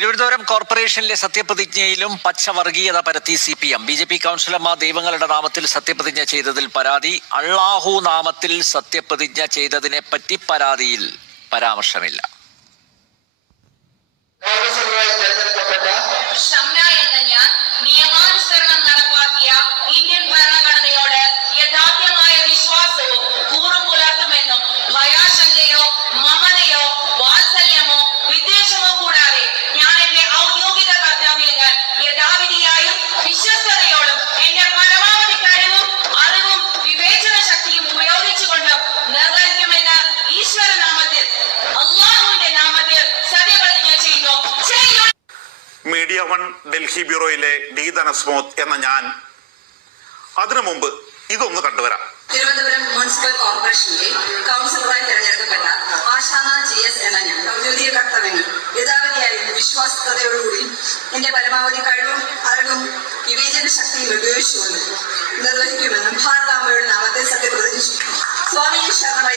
തിരുവനന്തപുരം കോർപ്പറേഷനിലെ സത്യപ്രതിജ്ഞയിലും പച്ചവർഗീയത പരത്തി CPM. BJP കൗൺസിലർമാർ ദൈവങ്ങളുടെ നാമത്തിൽ സത്യപ്രതിജ്ഞ ചെയ്തതിൽ പരാതി. അള്ളാഹു നാമത്തിൽ സത്യപ്രതിജ്ഞ ചെയ്തതിനെ പറ്റി പരാതിയിൽ പരാമർശമില്ല. മീഡിയ വൺ ഡൽഹി ബ്യൂറോയിലെ ഡി ധനസ്മോത്ത് എന്ന ഞാൻ അതിനു മുമ്പ് ഇതൊന്ന് കണ്ടുവരാം. തിരുവനന്തപുരം മുനിസിപ്പൽ കോർപ്പറേഷനിലെ കൗൺസിലറായി തെരഞ്ഞെടുക്കപ്പെട്ട ആശാന GS എന്ന ഞാൻ ഔദ്യോഗിക കർത്തവ്യങ്ങൾ യഥാവിധിയായും വിശ്വാസ്യതയോടുകൂടി എന്റെ പരമാവധി കഴിവും അറിവും വിവേചന ശക്തിയും ഉപയോഗിച്ചുകൊണ്ട് നിർവഹിക്കുമെന്നും ഭാരതാംബയുടെ